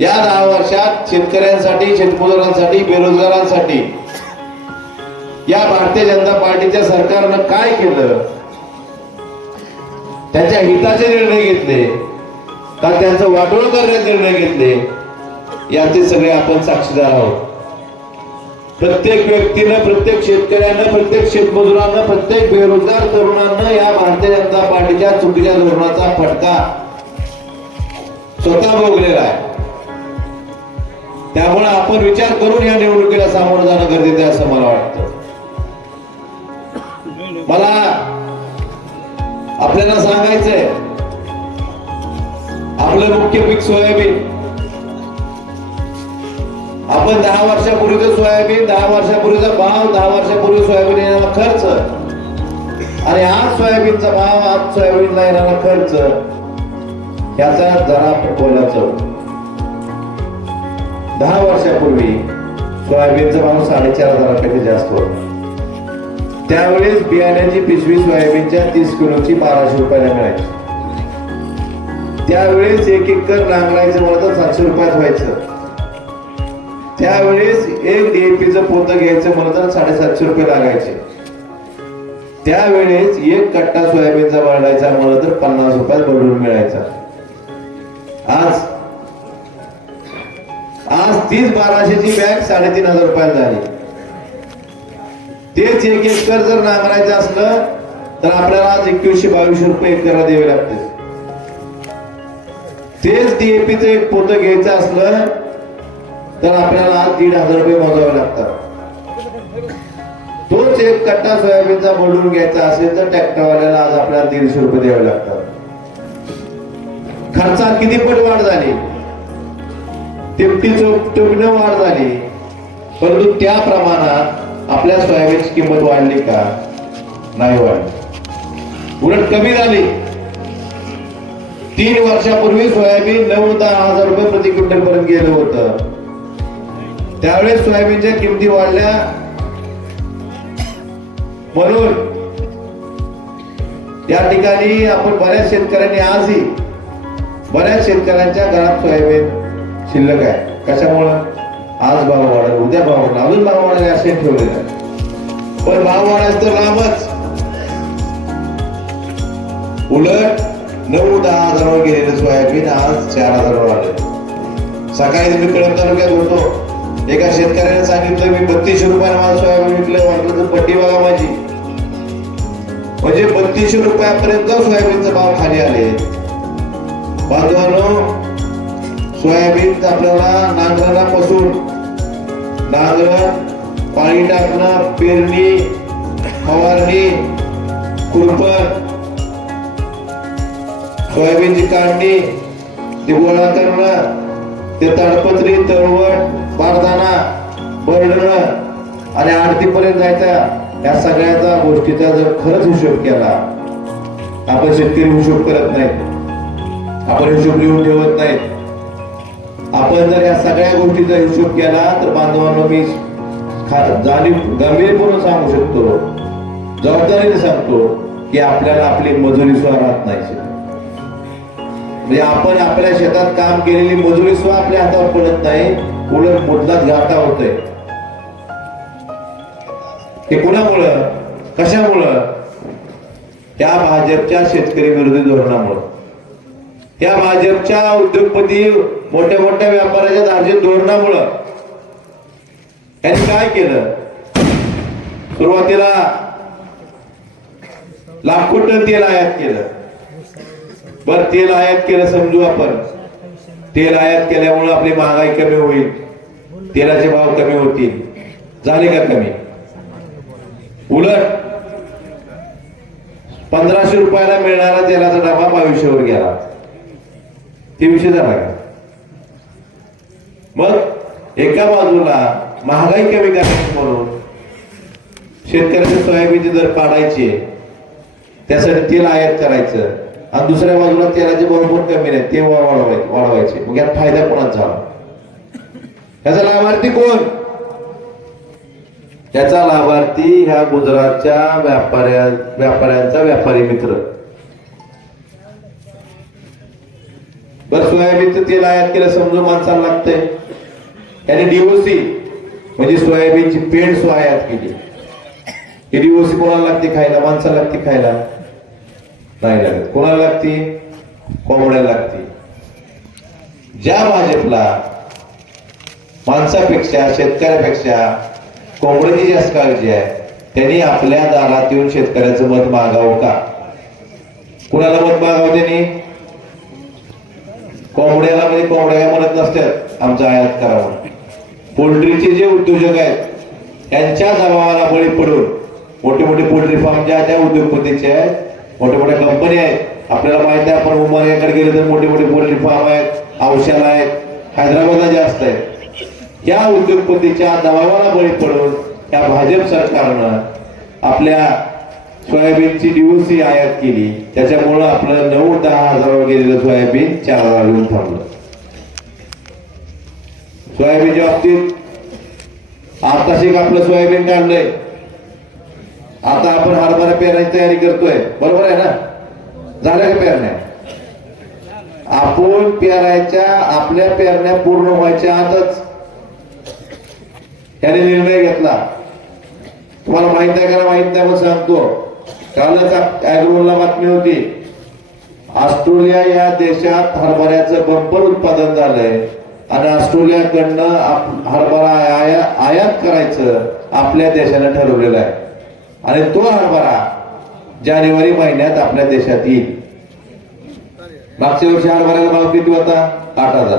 या दहा वर्षात शेतकऱ्यांसाठी शेतमजुरांसाठी बेरोजगारांसाठी या भारतीय जनता पार्टीच्या सरकारनं काय केलं? त्यांच्या हिताचे निर्णय घेतले का त्यांचं वाटोळ करण्याचे निर्णय घेतले? याचे सगळे आपण साक्षीदार आहोत. प्रत्येक व्यक्तीनं प्रत्येक शेतकऱ्यानं प्रत्येक शेतमजुरानं प्रत्येक बेरोजगार तरुणांना या भारतीय जनता पार्टीच्या चुकीच्या धोरणाचा फटका स्वतः भोगलेला आहे. त्यामुळे आपण विचार करून या निवडणुकीला सामोरं जाणं गरजेचं आहे असं मला वाटतं. मला आपल्याला सांगायचंय आपलं मुख्य पीक सोयाबीन. आपण दहा वर्षापूर्वीचं सोयाबीन दहा वर्षापूर्वीचा भाव दहा वर्षापूर्वी सोयाबीन येणारा खर्च. आणि आज सोयाबीनचा भाव आज सोयाबीनला येणारा खर्च याचा जरा बोलायचं. दहा वर्षापूर्वी सोयाबीनचा भाव साडेचार हजारापेक्षा जास्त होता. त्यावेळेस बियाण्याची पिशवी सोयाबीनच्या तीस किलोची बाराशे रुपयाला मिळायची. त्यावेळेस एक एकर नांगरायचं मला तर सातशे रुपयात व्हायचं. त्यावेळेस एक डीएपीचं पोतं घ्यायचं म्हणलं तर साडेसातशे रुपये लागायचे. त्यावेळेस एक कट्टा सोयाबीनचा वाढायचा म्हणलं तर पन्नास रुपयात बदलून मिळायचा. आज आज तीस बाराशेची बॅग साडेतीन हजार रुपयात झाली. तेच एक एकर जर नांगरायचं असलं तर आपल्याला आज एकवीसशे बावीसशे रुपये एकरला द्यावे लागते तेच डीएपीचं एक पोत घ्यायचं असलं तर आपल्याला आज दीड हजार रुपये मोजावे लागतात. तोच एक कट्टा सोयाबीनचा बोलून घ्यायचा असेल तर ट्रॅक्टरवाल्याला आज आपल्याला दीडशे रुपये द्यावे लागतात. खर्चात किती पट वाढ झाली? तिपटी चौपटीनं वाढ झाली. परंतु त्या प्रमाणात आपल्या सोयाबीनची किंमत वाढली का? नाही वाढली. उलट कमी झाली. तीन वर्षापूर्वी सोयाबीन नऊ दहा हजार रुपये प्रति क्विंटल पर्यंत गेलं होतं. त्यावेळेस सोयाबीनच्या किमती वाढल्या. म्हणून या ठिकाणी आपण बऱ्याच शेतकऱ्यांनी आजही बऱ्याच शेतकऱ्यांच्या घरात सोयाबीन शिल्लक आहे. कशामुळं? आज भाव वाढेल उद्या भाव वाढेल अजून भाव वाढेल असे ठेवलेलं आहे पण भाव वाढायचं तर लांबच उलट नऊ दहा हजारावर गेलेलं सोयाबीन आज चार हजारावर आले सकाळी मी कळम तालुक्यात होतो. एका शेतकऱ्याने सांगितलं मी बत्तीसशे रुपयाला माझं सोयाबीन विकलं वाटलं तर पट्टी बघा माझी. म्हणजे बत्तीसशे रुपयापर्यंत सोयाबीनचा भाव खाली आले. बांधवांनो सोयाबीन आपल्याला पसून नांगरण पाणी टाकणं पेरणी फवारणी कुरपण सोयाबीनची काढणी ते गोळा करणं ते ताडपत्री तळवट बारदाना बरडणं आणि आरतीपर्यंत जायचा या सगळ्याचा गोष्टीचा जर खरंच हिशोब केला आपण शेतकरी हिशोब करत नाही आपण हिशोब लिहून ठेवत नाही आपण जर या सगळ्या गोष्टीचा हिशोब केला तर बांधवांना मी खा- जाणीव गंभीरपूर्ण सांगू शकतो जबाबदारीने सांगतो की आपल्याला आपली मजुरी सुद्धा राहत नाही म्हणजे आपण आपल्या शेतात काम केलेली मजुरी सुद्धा आपल्या हातावर पडत नाही उलट मुदलाच घाटा होतोय. हे कुणामुळं? कशामुळं? त्या भाजपच्या शेतकरी विरोधी धोरणामुळं. या भाजपच्या उद्योगपती मोठ्या मोठ्या व्यापाऱ्याच्या धार्जित धोरणामुळं. त्यांनी काय केलं? सुरुवातीला लाखो टन तेल आयात केलं. बर तेल आयात केलं समजू आपण. तेल आयात केल्यामुळे आपली महागाई कमी होईल. तेलाचे भाव कमी होतील. झाले का कमी? उलट पंधराशे रुपयाला मिळणारा तेलाचा डबा बावीसशेवर गेला. ते विषय झाला का? मग एका बाजूला महागाई कमी करायची म्हणून शेतकऱ्याचे सोयाबीनचे दर काढायचे त्यासाठी तेल आयात करायचं आणि दुसऱ्या बाजूला तेलाचे भरपूर कमी नाही ते वाढवाय वाढवायचे. मग यात फायदा कोणाचा झाला? त्याचा लाभार्थी कोण? त्याचा लाभार्थी ह्या गुजरातच्या व्यापाऱ्या व्यापाऱ्यांचा व्यापारी मित्र. बरं सोयाबीनचं तेल आयात केलं समजून माणसाला लागतंय. त्याने डीओसी म्हणजे सोयाबीनची पेंड सो आयात केली. ही डीओसी कोणाला लागते खायला? माणसाला लागते खायला? नाही लागत. कोणाला लागते? कोंबड्याला लागते. ज्या भाजपला माणसापेक्षा शेतकऱ्यापेक्षा कोंबड्याची जास्त काळजी आहे त्यांनी आपल्या दारात येऊन शेतकऱ्याचं मत मागावं का? कुणाला मत मागावं त्यांनी? कोंबड्याला म्हणजे कोंबड्या म्हणत नसतात आमचा आयात करावं. पोल्ट्रीचे जे उद्योजक आहेत त्यांच्या दबावाला बळी पडून मोठे मोठे पोल्ट्री फार्म ज्या त्या उद्योगपतीचे आहेत मोठ्या मोठ्या कंपनी आहेत आपल्याला माहिती आहे आपण उमरग्याकडे गेलो तर मोठे मोठे पोल्ट्री फार्म आहेत औषध आहेत हैदराबादला जास्त आहेत. या उद्योगपतीच्या दबावाला बळी पडून या भाजप सरकारनं आपल्या सोयाबीनची दिवसही आयात केली. त्याच्यामुळं आपलं नऊ दहा हजारावर गेलेलं सोयाबीन चार हजार येऊन थांबलं. सोयाबीनच्या बाबतीत आताशी आपलं सोयाबीन काढलंय. आता आपण हरभरा पेरायची तयारी करतोय. बरोबर आहे ना? झाल्या का पेरण्या? आपण पेरायच्या आपल्या पेरण्या पूर्ण व्हायच्या आतच. त्याने निर्णय घेतला. तुम्हाला माहीत आहे का माहीत नाही मग सांगतो. कालच अॅग्रोला बातमी होती. ऑस्ट्रेलिया या देशात हरभऱ्याचं बंपर उत्पादन झालंय. आणि ऑस्ट्रेलियाकडनं हरभरा आया- आयात करायचं आपल्या देशानं ठरवलेलं आहे. आणि तो हरभरा जानेवारी महिन्यात आपल्या देशात येईल. मागच्या वर्षी हरभऱ्याला भाव किती होता? आठ हजार.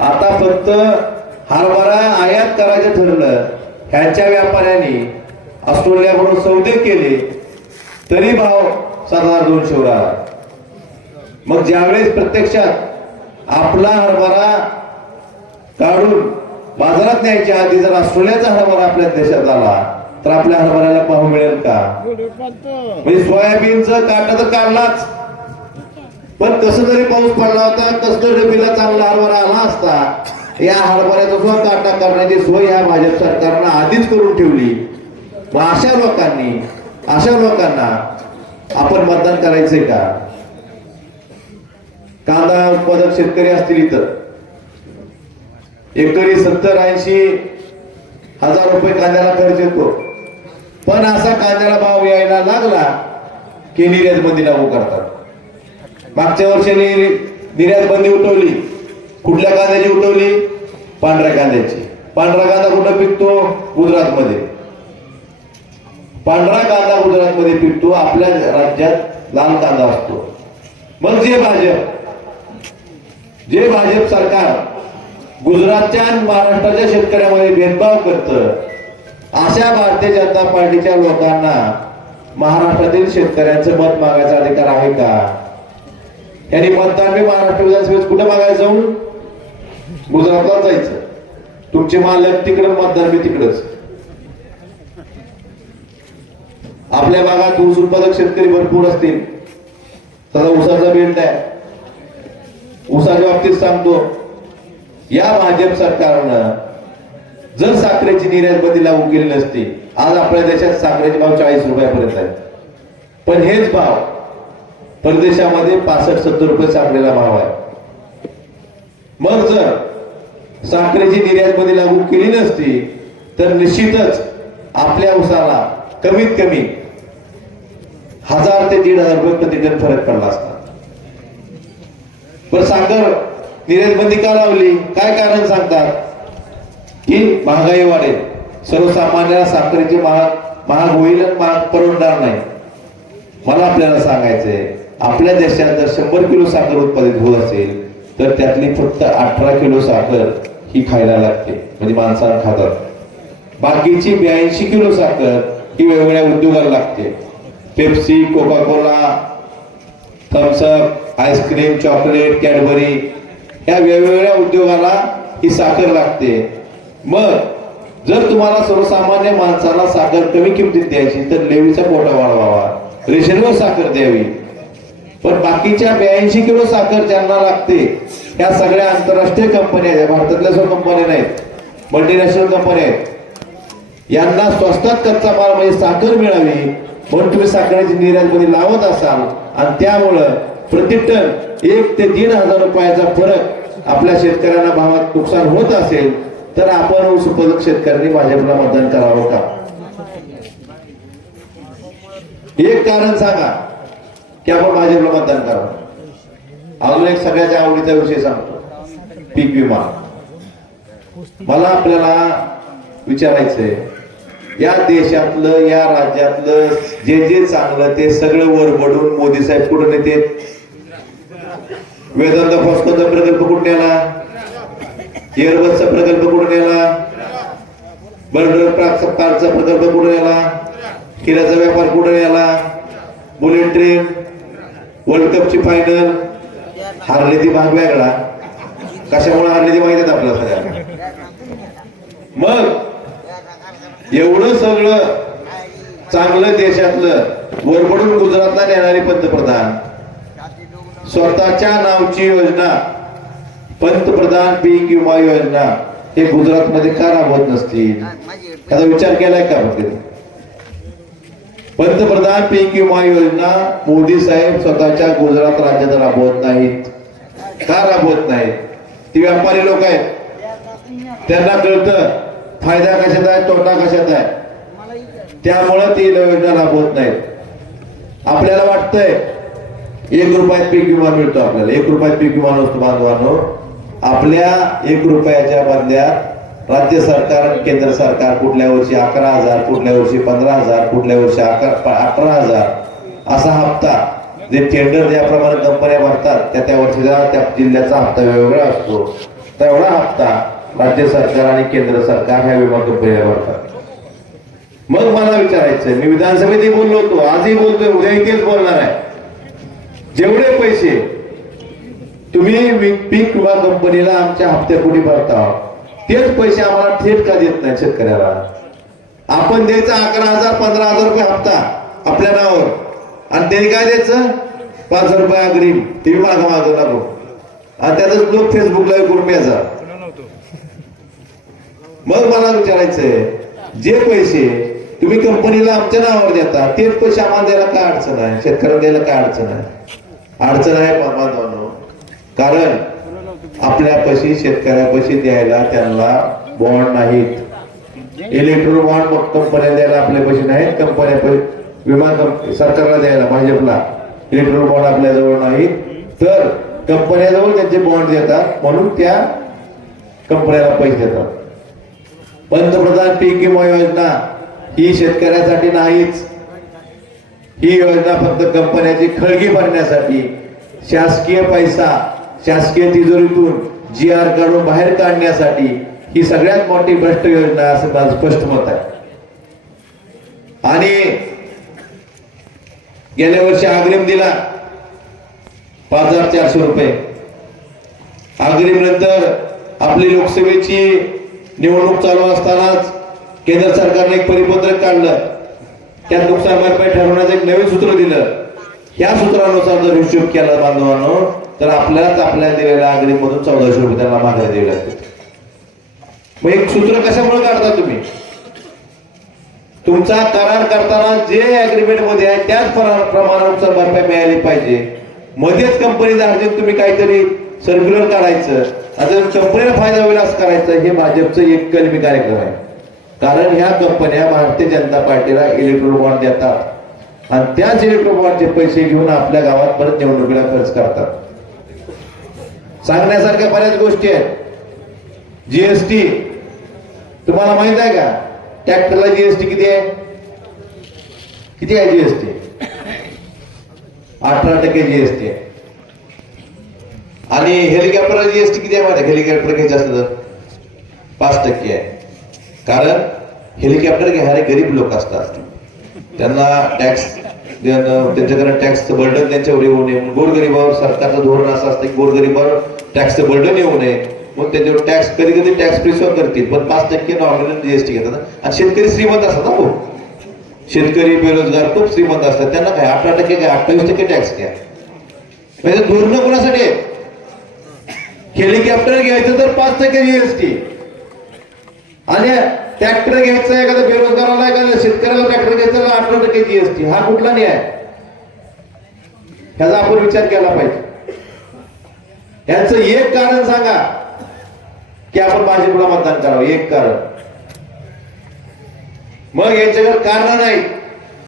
आता फक्त हरभरा आयात करायचं ठरलं. ह्याच्या व्यापाऱ्यांनी ऑस्ट्रेलियाकडून सौदे केले. तरी भाव सात दोन दोनशे मग ज्यावेळेस प्रत्यक्षात आपला हरभरा काढून बाजारात न्यायच्या आधी जर ऑस्ट्रेलियाचा हरभरा आपल्या देशात आला तर आपल्या हरभऱ्याला पाहू मिळेल का? म्हणजे सोयाबीनचं काटा तर काढलाच. पण कसं जरी पाऊस पडला होता तस जरी रबीला चांगला हरभरा आला असता या हरभऱ्याचा सुद्धा काटा करण्याची सोय ह्या भाजप सरकारनं आधीच करून ठेवली. मग अशा लोकांनी अशा लोकांना आपण मतदान करायचंय का? कांदा उत्पादक शेतकरी असतील इथं. एकरी सत्तर ऐंशी हजार रुपये कांद्याला खर्च येतो. पण असा कांद्याला भाव यायला लागला की निर्यात बंदी लागू करतात. मागच्या वर्षी निर्यात बंदी उठवली. कुठल्या कांद्याची उठवली? पांढऱ्या कांद्याची. पांढरा कांदा कुठं पिकतो? गुजरात मध्ये पांढरा कांदा गुजरातमध्ये पिकतो आपल्या राज्यात लाल कांदा असतो. मग जे भाजप जे भाजप सरकार गुजरातच्या आणि महाराष्ट्राच्या शेतकऱ्यामध्ये भेदभाव करतं अशा भारतीय जनता पार्टीच्या लोकांना महाराष्ट्रातील शेतकऱ्यांचं मत मागायचा अधिकार आहे का? यांनी मतदान मी महाराष्ट्र विधानसभेत कुठे मागायचं गुजरातला जायचं. तुमचे मालक तिकडं मतदान मी तिकडंच. आपल्या भागात ऊस उत्पादक शेतकरी भरपूर असतील. तसा ऊसाचा बेल्ट आहे. ऊसाच्या बाबतीत सांगतो या भाजप सरकारनं जर साखरेची निर्यात बंदी लागू केली नसती आज आपल्या देशात साखरेचे भाव चाळीस रुपयापर्यंत आहेत. पण हेच भाव परदेशामध्ये पासष्ट सत्तर रुपये साखरेला भाव आहे. मग जर साखरेची निर्यात बंदी लागू केली नसती तर निश्चितच आपल्या उसाला कमीत कमी हजार ते दीड हजार रुपये प्रति फरक पडला असता. पण साखर निर्यातबंदी का लावली? काय कारण सांगतात? की महागाई वाढेल सर्वसामान्याला साखरेची महाग महाग होईल आणि महाग परवडणार नाही. मला आपल्याला सांगायचंय आपल्या देशात जर शंभर किलो साखर उत्पादित होत असेल तर त्यातली फक्त अठरा किलो साखर ही खायला लागते म्हणजे माणसाला खातात. बाकीची ब्याऐंशी किलो साखर ही वेगवेगळ्या उद्योगाला लागते. Pepsi Coca Cola Thums Up ice cream chocolate Cadbury या वेगवेगळ्या उद्योगाला ही साखर लागते. मग जर तुम्हाला सर्वसामान्य माणसाला साखर कमी किमतीत द्यायची तर लेवीचा पोटा वाढवावा. रेशनवर साखर द्यावी. पण बाकीच्या ब्याऐंशी किलो साखर ज्यांना लागते ह्या सगळ्या आंतरराष्ट्रीय कंपन्या आहेत. भारतातल्या सर्व कंपन्या नाहीत. मल्टीनॅशनल कंपन्या आहेत. यांना स्वस्तात कच्चा माल म्हणजे साखर मिळावी म्हणून तुम्ही साखरेची निर्यातमध्ये लावत असाल. आणि त्यामुळं प्रतिटन एक ते दीड हजार रुपयाचा फरक आपल्या शेतकऱ्यांना भावात नुकसान होत असेल तर आपण ऊस शेतकऱ्यांनी भाजपला मतदान करावं का? एक कारण सांगा की आपण भाजपला मतदान करावं. अजून एक सगळ्याच्या आवडीचा विषय सांगतो. पीक विमा. मला आपल्याला विचारायचंय या देशातलं या राज्यातलं जे जे चांगलं ते सगळं वर पडून मोदी साहेब कुठं नेते? वेदांत फॉस्कोचा प्रकल्प कुठून नेला? एअरबसचा प्रकल्प कुठून नेला? बर्डर कारचा प्रकल्प कुठून नेला? किराचा व्यापार कुठे नेला? बुलेट ट्रेन वर्ल्ड कपची फायनल हारली ती भाग वेगळा. कशामुळे हारली ती माहिती आहेत आपल्याला? सगळ्यांना मग एवढं सगळं चांगलं देशातलं वरपडून गुजरातला नेणारे पंतप्रधान. स्वतःच्या नावची योजना पंतप्रधान पीक विमा योजना हे गुजरात मध्ये का राबवत नसतील? त्याचा विचार केलाय का आपण पंतप्रधान पीक विमा योजना मोदी साहेब स्वतःच्या गुजरात राज्यात राबवत नाहीत. का राबवत नाहीत? ती व्यापारी लोक आहेत. त्यांना कळतं. फायदा कशात आहे? तोटा कशात आहे? त्यामुळं ती योजना राबवत नाहीत. आपल्याला वाटतंय एक रुपयात पीक विमा मिळतो आपल्याला. एक रुपयात पीक विमा नसतो बांधवांनो. आपल्या एक रुपयाच्या बदल्यात राज्य सरकार आणि केंद्र सरकार कुठल्या वर्षी अकरा हजार कुठल्या वर्षी पंधरा हजार कुठल्या वर्षी अकरा अठरा हजार असा हप्ता जे टेंडर ज्याप्रमाणे कंपन्या भरतात त्या त्या वर्षीचा त्या जिल्ह्याचा हप्ता वेगवेगळा असतो. तेवढा हप्ता राज्य सरकार आणि केंद्र सरकार ह्या विमा कंपन्या भरतात मग मला विचारायचंय मी विधानसभेतही बोललो होतो आजही बोलतोय उद्या इथेच बोलणार आहे. जेवढे पैसे तुम्ही पीक विमा कंपनीला आमच्या हप्त्यापुढे भरता तेच पैसे आम्हाला थेट का देत नाही शेतकऱ्याला? आपण द्यायचा अकरा हजार पंधरा हजार रुपये हप्ता आपल्या नावावर. आणि त्यांनी काय द्यायचं? पाच रुपये अग्रिम. ते माग मागं नको आणि त्यातच लोक फेसबुकला करून द्यायचा मग मला विचारायचंय जे पैसे तुम्ही कंपनीला आमच्या नावावर देता तेच पैसे आम्हाला द्यायला काय अडचण आहे? शेतकऱ्यांना द्यायला काय अडचण आहे? अडचण आहे बांधवांनो कारण आपल्या पैसे शेतकऱ्यापाशी द्यायला त्यांना बॉन्ड नाहीत. इलेक्ट्रो बॉन्ड कंपन्या द्यायला आपल्या पैसे नाहीत. कंपन्या पै- विमा सरकारला द्यायला भाजपला. इलेक्ट्रो बॉन्ड आपल्या जवळ नाहीत. तर कंपन्याजवळ त्यांचे बॉन्ड देतात. म्हणून त्या कंपन्याला पैसे देतात. पंतप्रधान पीक विमा योजना ही शेतकऱ्यासाठी नाहीच. ही योजना फक्त कंपन्याची खळगी भरण्यासाठी. शासकीय पैसा शासकीय तिजोरीतून जी आर काढून बाहेर काढण्यासाठी ही सगळ्यात मोठी भ्रष्ट योजना असं माझं स्पष्ट मत आहे. आणि गेल्या वर्षी अग्रिम दिला पाच हजार चारशे रुपये. अग्रिम नंतर आपली लोकसभेची निवडणूक चालू असतानाच केंद्र सरकारने एक परिपत्रक काढलं. त्यात नुकसान भरपाई ठरवण्याचं एक नवीन सूत्र दिलं. या सूत्रानुसार जर हिशोब केला बांधवांनो तर आपल्यालाच आपल्याला दिलेल्या आगरीमधून चौदाशे रुपये त्यांना मागायला द्यावी लागते मग एक सूत्र कशामुळे काढता तुम्ही? तुमचा करार करताना जे अग्रीमेंटमध्ये आहे त्याच प्रमाणानुसार भरपाई मिळाली पाहिजे. मध्येच कंपनी अर्जंट तुम्ही काहीतरी सर्क्युलर काढायचं. आता कंपनीला फायदा होईल असं करायचं. हे भाजपचं एक कलमी कार्यक्रम आहे. कारण ह्या कंपन्या भारतीय जनता पार्टीला इलेक्ट्रॉनिक बॉन्ड देतात. आणि त्याच इलेक्ट्रोल बॉन्डचे पैसे घेऊन आपल्या गावात परत निवडणुकीला खर्च करतात. सांगण्यासारख्या बऱ्याच गोष्टी आहेत. जीएसटी तुम्हाला माहीत आहे का? ट्रॅक्टरला जीएसटी किती आहे? किती आहे जीएसटी अठरा टक्के जीएसटी आहे. आणि हेलिकॉप्टरला जीएसटी किती आहे माहिती हेलिकॉप्टर घ्यायचं असलं तर पाच टक्के आहे. कारण हेलिकॉप्टर घेणारे गरीब लोक असतात. त्यांना टॅक्स त्यांच्याकडे टॅक्सचं बर्डन त्यांच्यावर येऊ नये. गोरगरीबावर सरकारचं धोरण असं असतं की गोरगरीबावर टॅक्सचं बर्डन येऊ नये. मग त्यांच्यावर टॅक्स कधी कधी टॅक्स फ्री करतील. पण पाच टक्के नॉमिनल जीएसटी घेतात. आणि शेतकरी श्रीमंत असतात ना हो. शेतकरी बेरोजगार खूप श्रीमंत असतात. त्यांना काय? अठरा टक्के काय? अठ्ठावीस टक्के टॅक्स घ्या म्हणजे धोरण कोणासाठी आहे? हेलिकॉप्टर घ्यायचं तर पाच टक्के जीएसटी आणि ट्रॅक्टर घ्यायचं एखादा बेरोजगाराला एखाद्या शेतकऱ्याला ट्रॅक्टर घ्यायचं अठरा टक्के जीएसटी हा कुठला न्याय? ह्याचा आपण विचार केला पाहिजे. ह्याचं एक कारण सांगा की आपण भाजपला मतदान करावं. एक कारण. मग यांच्याकडे कारण नाही